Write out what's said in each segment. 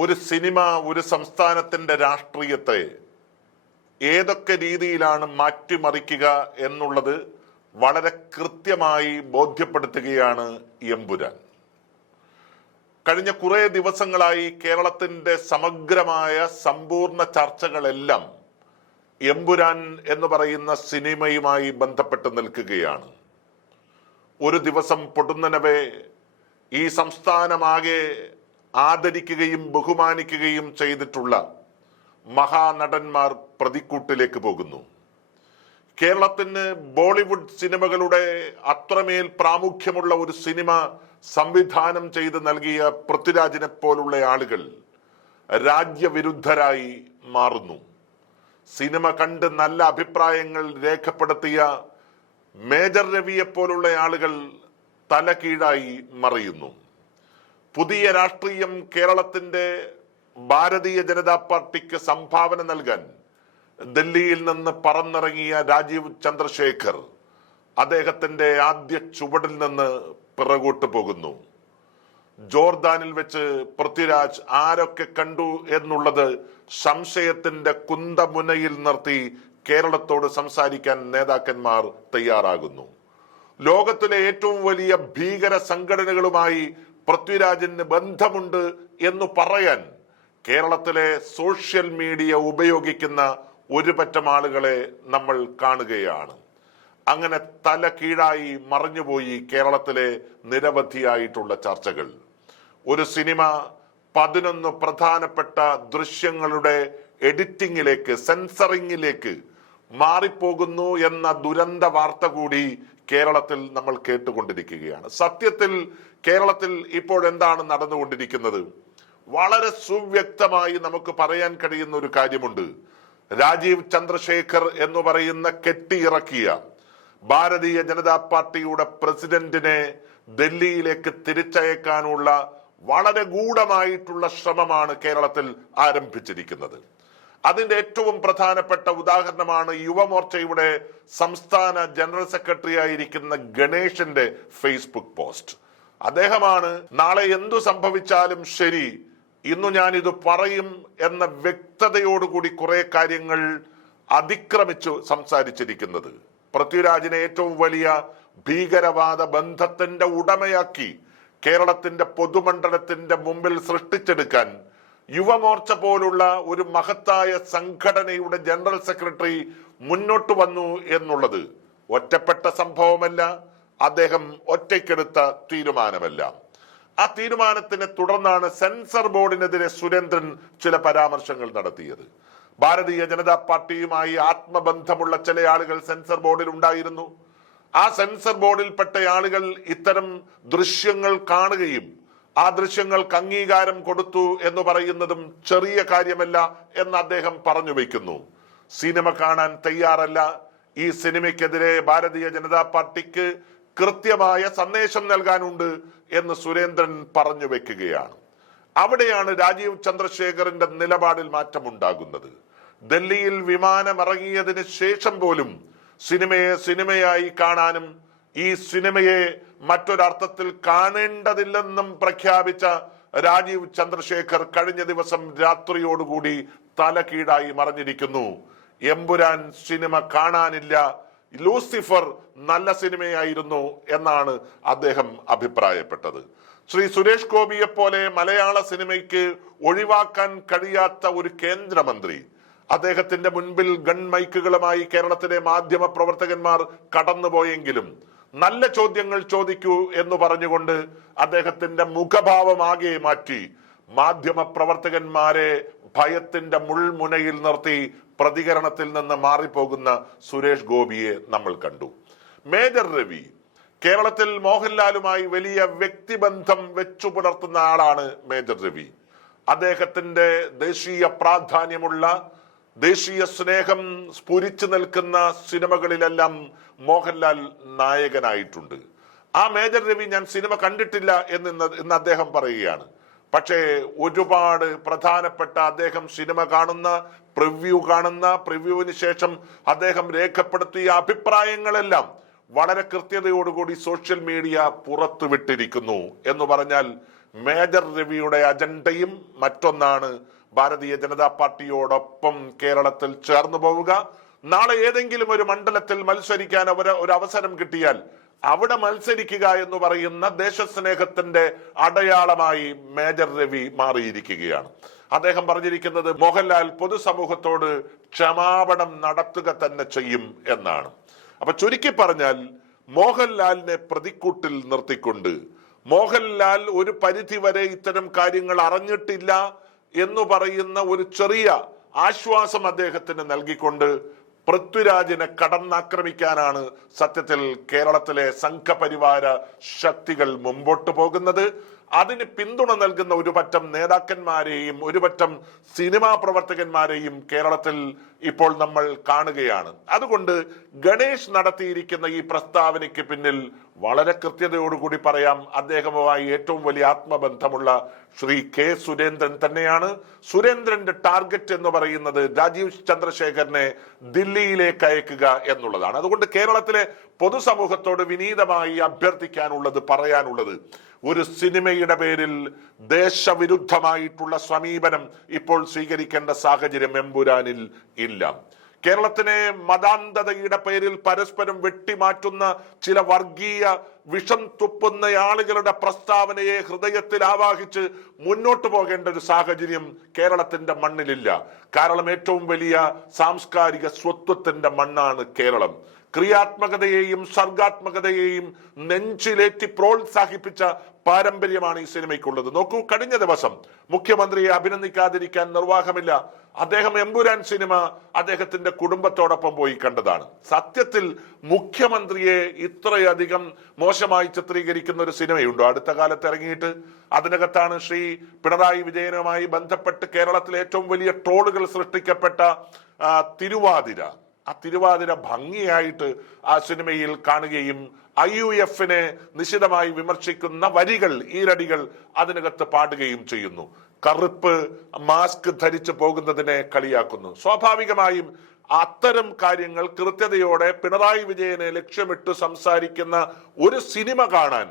ഒരു സിനിമ ഒരു സംസ്ഥാനത്തിന്റെ രാഷ്ട്രീയത്തെ ഏതൊക്കെ രീതിയിലാണ് മാറ്റിമറിക്കുക എന്നുള്ളത് വളരെ കൃത്യമായി ബോധ്യപ്പെടുത്തുകയാണ് എമ്പുരാൻ. കഴിഞ്ഞ കുറേ ദിവസങ്ങളായി കേരളത്തിന്റെ സമഗ്രമായ സമ്പൂർണ്ണ ചർച്ചകളെല്ലാം എമ്പുരാൻ എന്ന് പറയുന്ന സിനിമയുമായി ബന്ധപ്പെട്ട് നിൽക്കുകയാണ്. ഒരു ദിവസം പൊടുന്നനവേ ഈ സംസ്ഥാനമാകെ ആദരിക്കുകയും ബഹുമാനിക്കുകയും ചെയ്തിട്ടുള്ള മഹാനടന്മാർ പ്രതിക്കൂട്ടിലേക്ക് പോകുന്നു. കേരളത്തിന് ബോളിവുഡ് സിനിമകളുടെ അത്രമേൽ പ്രാമുഖ്യമുള്ള ഒരു സിനിമ സംവിധാനം ചെയ്ത് നൽകിയ പൃഥ്വിരാജിനെ പോലുള്ള ആളുകൾ രാജ്യവിരുദ്ധരായി മാറുന്നു. സിനിമ കണ്ട് നല്ല അഭിപ്രായങ്ങൾ രേഖപ്പെടുത്തിയ മേജർ രവിയെ പോലുള്ള ആളുകൾ തലകീഴായി മറിയുന്നു. പുതിയ രാഷ്ട്രീയം കേരളത്തിന്റെ ഭാരതീയ ജനതാ പാർട്ടിക്ക് സംഭാവന നൽകാൻ ഡൽഹിയിൽ നിന്ന് പറന്നിറങ്ങിയ രാജീവ് ചന്ദ്രശേഖർ അദ്ദേഹത്തിന്റെ ആദ്യ ചുവടിൽ നിന്ന് പിറകോട്ട് പോകുന്നു. ജോർദാനിൽ വെച്ച് പൃഥ്വിരാജ് ആരൊക്കെ കണ്ടു എന്നുള്ളത് സംശയത്തിന്റെ കുന്തമുനയിൽ നിർത്തി കേരളത്തോട് സംസാരിക്കാൻ നേതാക്കന്മാർ തയ്യാറാകുന്നു. ലോകത്തിലെ ഏറ്റവും വലിയ ഭീകര സംഘടനകളുമായി പൃഥ്വിരാജിന് ബന്ധമുണ്ട് എന്ന് പറയാൻ കേരളത്തിലെ സോഷ്യൽ മീഡിയ ഉപയോഗിക്കുന്ന ഒരു പറ്റം ആളുകളെ നമ്മൾ കാണുകയാണ്. അങ്ങനെ തല കീഴായി മറിഞ്ഞുപോയി കേരളത്തിലെ നിരവധിയായിട്ടുള്ള ചർച്ചകൾ. ഒരു സിനിമ 11 പ്രധാനപ്പെട്ട ദൃശ്യങ്ങളുടെ എഡിറ്റിംഗിലേക്ക്, സെൻസറിങ്ങിലേക്ക് മാറിപ്പോകുന്നു എന്ന ദുരന്ത വാർത്ത കൂടി കേരളത്തിൽ നമ്മൾ കേട്ടുകൊണ്ടിരിക്കുകയാണ്. സത്യത്തിൽ കേരളത്തിൽ ഇപ്പോൾ എന്താണ് നടന്നുകൊണ്ടിരിക്കുന്നത്? വളരെ സുവ്യക്തമായി നമുക്ക് പറയാൻ കഴിയുന്ന ഒരു കാര്യമുണ്ട്. രാജീവ് ചന്ദ്രശേഖർ എന്ന് പറയുന്ന കെട്ടിയിറക്കിയ ഭാരതീയ ജനതാ പാർട്ടിയുടെ പ്രസിഡന്റിനെ ഡൽഹിയിലേക്ക് തിരിച്ചയക്കാനുള്ള വളരെ ഗൂഢമായിട്ടുള്ള ശ്രമമാണ് കേരളത്തിൽ ആരംഭിച്ചിരിക്കുന്നത്. അതിന്റെ ഏറ്റവും പ്രധാനപ്പെട്ട ഉദാഹരണമാണ് യുവമോർച്ചയുടെ സംസ്ഥാന ജനറൽ സെക്രട്ടറി ആയിരിക്കുന്ന ഗണേശന്റെ ഫേസ്ബുക്ക് പോസ്റ്റ്. അദ്ദേഹമാണ് നാളെ എന്തു സംഭവിച്ചാലും ശരി, ഇന്നു ഞാൻ ഇത് പറയും എന്ന വ്യക്തതയോടുകൂടി കുറെ കാര്യങ്ങൾ അതിക്രമിച്ചു സംസാരിച്ചിരിക്കുന്നത്. പൃഥ്വിരാജിനെ ഏറ്റവും വലിയ ഭീകരവാദ ബന്ധത്തിന്റെ ഉടമയാക്കി കേരളത്തിന്റെ പൊതുമണ്ഡലത്തിന്റെ മുമ്പിൽ സൃഷ്ടിച്ചെടുക്കാൻ യുവമോർച്ച പോലുള്ള ഒരു മഹത്തായ സംഘടനയുടെ ജനറൽ സെക്രട്ടറി മുന്നോട്ട് വന്നു എന്നുള്ളത് ഒറ്റപ്പെട്ട സംഭവമല്ല, അദ്ദേഹം ഒറ്റയ്ക്കെടുത്ത തീരുമാനമല്ല. ആ തീരുമാനത്തിനെ തുടർന്നാണ് സെൻസർ ബോർഡിനെതിരെ സുരേന്ദ്രൻ ചില പരാമർശങ്ങൾ നടത്തിയത്. ഭാരതീയ ജനതാ പാർട്ടിയുമായി ആത്മബന്ധമുള്ള ചില ആളുകൾ സെൻസർ ബോർഡിൽ ഉണ്ടായിരുന്നു. ആ സെൻസർ ബോർഡിൽപ്പെട്ട ആളുകൾ ഇത്തരം ദൃശ്യങ്ങൾ കാണുകയും ആ ദൃശ്യങ്ങൾക്ക് അംഗീകാരം കൊടുത്തു എന്ന് പറയുന്നതും ചെറിയ കാര്യമല്ല എന്ന് അദ്ദേഹം പറഞ്ഞു വയ്ക്കുന്നു. സിനിമ കാണാൻ തയ്യാറല്ല. ഈ സിനിമയ്ക്കെതിരെ ഭാരതീയ ജനതാ പാർട്ടിക്ക് കൃത്യമായ സന്ദേശം നൽകാനുണ്ട് എന്ന് സുരേന്ദ്രൻ പറഞ്ഞു വെക്കുകയാണ്. അവിടെയാണ് രാജീവ് ചന്ദ്രശേഖറിന്റെ നിലപാടിൽ മാറ്റമുണ്ടാകുന്നത്. ഡൽഹിയിൽ വിമാനമിറങ്ങിയതിന് ശേഷം പോലും സിനിമയെ സിനിമയായി കാണാനും ഈ സിനിമയെ മറ്റൊരർത്ഥത്തിൽ കാണേണ്ടതില്ലെന്നും പ്രഖ്യാപിച്ച രാജീവ് ചന്ദ്രശേഖർ കഴിഞ്ഞ ദിവസം രാത്രിയോടുകൂടി തല കീഴായി മറിഞ്ഞിരിക്കുന്നു. എമ്പുരാൻ സിനിമ കാണാനില്ല, ലൂസിഫർ നല്ല സിനിമയായിരുന്നു എന്നാണ് അദ്ദേഹം അഭിപ്രായപ്പെട്ടത്. ശ്രീ സുരേഷ് ഗോപിയെ പോലെ മലയാള സിനിമയ്ക്ക് ഒഴിവാക്കാൻ കഴിയാത്ത ഒരു കേന്ദ്രമന്ത്രി, അദ്ദേഹത്തിന്റെ മുൻപിൽ ഗൺമൈക്കുകളുമായി കേരളത്തിലെ മാധ്യമ പ്രവർത്തകന്മാർ കടന്നുപോയെങ്കിലും നല്ല ചോദ്യങ്ങൾ ചോദിക്കൂ എന്ന് പറഞ്ഞുകൊണ്ട് അദ്ദേഹത്തിന്റെ മുഖഭാവമാകെ മാറ്റി മാധ്യമ പ്രവർത്തകന്മാരെ ഭയത്തിന്റെ മുൾമുനയിൽ നിർത്തി പ്രതികരണത്തിൽ നിന്ന് മാറിപ്പോകുന്ന സുരേഷ് ഗോപിയെ നമ്മൾ കണ്ടു. മേജർ രവി കേരളത്തിൽ മോഹൻലാലുമായി വലിയ വ്യക്തിബന്ധം വെച്ചു പുലർത്തുന്ന ആളാണ് മേജർ രവി. അദ്ദേഹത്തിന്റെ ദേശീയ പ്രാധാന്യമുള്ള, ദേശീയ സ്നേഹം സ്ഫുരിച്ചു നിൽക്കുന്ന സിനിമകളിലെല്ലാം മോഹൻലാൽ നായകനായിട്ടുണ്ട്. ആ മേജർ രവി ഞാൻ സിനിമ കണ്ടിട്ടില്ല എന്ന് അദ്ദേഹം പറയുകയാണ്. പക്ഷേ ഒരുപാട് പ്രധാനപ്പെട്ട അദ്ദേഹം സിനിമ കാണുന്ന, പ്രിവ്യൂവിന് ശേഷം അദ്ദേഹം രേഖപ്പെടുത്തിയ അഭിപ്രായങ്ങളെല്ലാം വളരെ കൃത്യതയോടുകൂടി സോഷ്യൽ മീഡിയ പുറത്തുവിട്ടിരിക്കുന്നു. എന്ന് പറഞ്ഞാൽ മേജർ രവിയുടെ അജണ്ടയും മറ്റൊന്നാണ് ഭാരതീയ ജനതാ പാർട്ടിയോടൊപ്പം കേരളത്തിൽ ചേർന്നു പോവുക. നാളെ ഏതെങ്കിലും ഒരു മണ്ഡലത്തിൽ മത്സരിക്കാൻ ഒരു അവസരം കിട്ടിയാൽ അവിടെ മത്സരിക്കുക എന്ന് പറയുന്ന ദേശസ്നേഹത്തിന്റെ അടയാളമായി മേജർ രവി മാറിയിരിക്കുകയാണ്. അദ്ദേഹം പറഞ്ഞിരിക്കുന്നത് മോഹൻലാൽ പൊതുസമൂഹത്തോട് ക്ഷമാപണം നടത്തുക തന്നെ ചെയ്യും എന്നാണ്. അപ്പൊ ചുരുക്കി പറഞ്ഞാൽ മോഹൻലാലിനെ പ്രതിക്കൂട്ടിൽ നിർത്തിക്കൊണ്ട് മോഹൻലാൽ ഒരു പരിധിവരെ ഇത്തരം കാര്യങ്ങൾ അറിഞ്ഞിട്ടില്ല എന്ന് പറയുന്ന ഒരു ചെറിയ ആശ്വാസം അദ്ദേഹത്തിന് നൽകിക്കൊണ്ട് പൃഥ്വിരാജിനെ കടന്നാക്രമിക്കാനാണ് സത്യത്തിൽ കേരളത്തിലെ സംഘപരിവാര ശക്തികൾ മുമ്പോട്ട് പോകുന്നത്. അതിന് പിന്തുണ നൽകുന്ന ഒരു പറ്റം നേതാക്കന്മാരെയും ഒരു പറ്റം സിനിമാ പ്രവർത്തകന്മാരെയും കേരളത്തിൽ ഇപ്പോൾ നമ്മൾ കാണുകയാണ്. അതുകൊണ്ട് ഗണേഷ് നടത്തിയിരിക്കുന്ന ഈ പ്രസ്താവനയ്ക്ക് പിന്നിൽ വളരെ കൃത്യതയോടുകൂടി പറയാം, അദ്ദേഹവുമായി ഏറ്റവും വലിയ ആത്മബന്ധമുള്ള ശ്രീ കെ സുരേന്ദ്രൻ തന്നെയാണ്. സുരേന്ദ്രന്റെ ടാർഗറ്റ് എന്ന് പറയുന്നത് രാജീവ് ചന്ദ്രശേഖരനെ ദില്ലിയിലേക്ക് അയക്കുക എന്നുള്ളതാണ്. അതുകൊണ്ട് കേരളത്തിലെ പൊതുസമൂഹത്തോട് വിനീതമായി അഭ്യർത്ഥിക്കാനുള്ളത്, പറയാനുള്ളത്, ഒരു സിനിമയുടെ പേരിൽ ദേശവിരുദ്ധമായിട്ടുള്ള സമീപനം ഇപ്പോൾ സ്വീകരിക്കേണ്ട സാഹചര്യം എമ്പുരാനിൽ ഇല്ല. കേരളത്തിനെ മതാന്ധതയുടെ പേരിൽ പരസ്പരം വെട്ടിമാറ്റുന്ന ചില വർഗീയ വിഷം തുപ്പുന്ന ആളുകളുടെ പ്രസ്താവനയെ ഹൃദയത്തിൽ ആവാഹിച്ച് മുന്നോട്ട് പോകേണ്ട ഒരു സാഹചര്യം കേരളത്തിന്റെ മണ്ണിലില്ല. കാരണം ഏറ്റവും വലിയ സാംസ്കാരിക സ്വത്വത്തിന്റെ മണ്ണാണ് കേരളം. ക്രിയാത്മകതയെയും സർഗാത്മകതയെയും നെഞ്ചിലേറ്റി പ്രോത്സാഹിപ്പിച്ച പാരമ്പര്യമാണ് ഈ സിനിമയ്ക്കുള്ളത്. നോക്കൂ, കഴിഞ്ഞ ദിവസം മുഖ്യമന്ത്രിയെ അഭിനന്ദിക്കാതിരിക്കാൻ നിർവാഹമില്ല. അദ്ദേഹം എമ്പുരാൻ സിനിമ അദ്ദേഹത്തിന്റെ കുടുംബത്തോടൊപ്പം പോയി കണ്ടതാണ്. സത്യത്തിൽ മുഖ്യമന്ത്രിയെ ഇത്രയധികം മോശമായി ചിത്രീകരിക്കുന്ന ഒരു സിനിമയുണ്ടോ അടുത്ത കാലത്ത് ഇറങ്ങിയിട്ട്? അതിനകത്താണ് ശ്രീ പിണറായി വിജയനുമായി ബന്ധപ്പെട്ട് കേരളത്തിലെ ഏറ്റവും വലിയ ട്രോളുകൾ സൃഷ്ടിക്കപ്പെട്ട തിരുവാതിര. ആ തിരുവാതിര ഭംഗിയായിട്ട് ആ സിനിമയിൽ കാണുകയും IUF-നെ നിശിതമായി വിമർശിക്കുന്ന വരികൾ, ഈരടികൾ അതിനകത്ത് പാടുകയും ചെയ്യുന്നു. കറുപ്പ് മാസ്ക് ധരിച്ചു പോകുന്നതിനെ കളിയാക്കുന്നു. സ്വാഭാവികമായും അത്തരം കാര്യങ്ങൾ കൃത്യതയോടെ പിണറായി വിജയനെ ലക്ഷ്യമിട്ട് സംസാരിക്കുന്ന ഒരു സിനിമ കാണാൻ,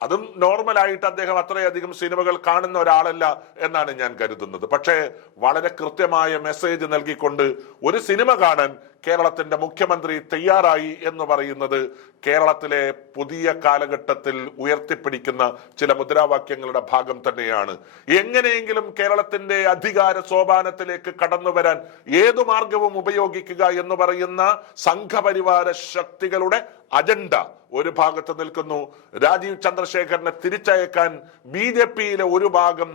അതും നോർമലായിട്ട് അദ്ദേഹം അത്രയധികം സിനിമകൾ കാണുന്ന ഒരാളല്ല എന്നാണ് ഞാൻ കരുതുന്നത്. പക്ഷേ വളരെ കൃത്യമായ മെസ്സേജ് നൽകിക്കൊണ്ട് ഒരു സിനിമ കാണാൻ കേരളത്തിന്റെ മുഖ്യമന്ത്രി തയ്യാറായി എന്ന് പറയുന്നത് കേരളത്തിലെ പുതിയ കാലഘട്ടത്തിൽ ഉയർത്തിപ്പിടിക്കുന്ന ചില മുദ്രാവാക്യങ്ങളുടെ ഭാഗം തന്നെയാണ്. എങ്ങനെയെങ്കിലും കേരളത്തിന്റെ അധികാര സോപാനത്തിലേക്ക് കടന്നു വരാൻ ഏതു മാർഗവും ഉപയോഗിക്കുക എന്ന് പറയുന്ന സംഘപരിവാര ശക്തികളുടെ അജണ്ട ഒരു ഭാഗത്ത് നിൽക്കുന്നു. രാജീവ് ചന്ദ്രശേഖരനെ തിരിച്ചയക്കാൻ BJP-യിലെ ഒരു ഭാഗം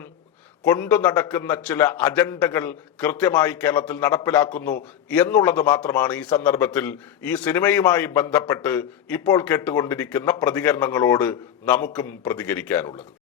കൊണ്ടു നടക്കുന്ന ചില അജണ്ടകൾ കൃത്യമായി കേരളത്തിൽ നടപ്പിലാക്കുന്നു എന്നുള്ളത് മാത്രമാണ് ഈ സന്ദർഭത്തിൽ ഈ സിനിമയുമായി ബന്ധപ്പെട്ട് ഇപ്പോൾ കേട്ടുകൊണ്ടിരിക്കുന്ന പ്രതികരണങ്ങളോട് നമുക്കും പ്രതികരിക്കാനുള്ളത്.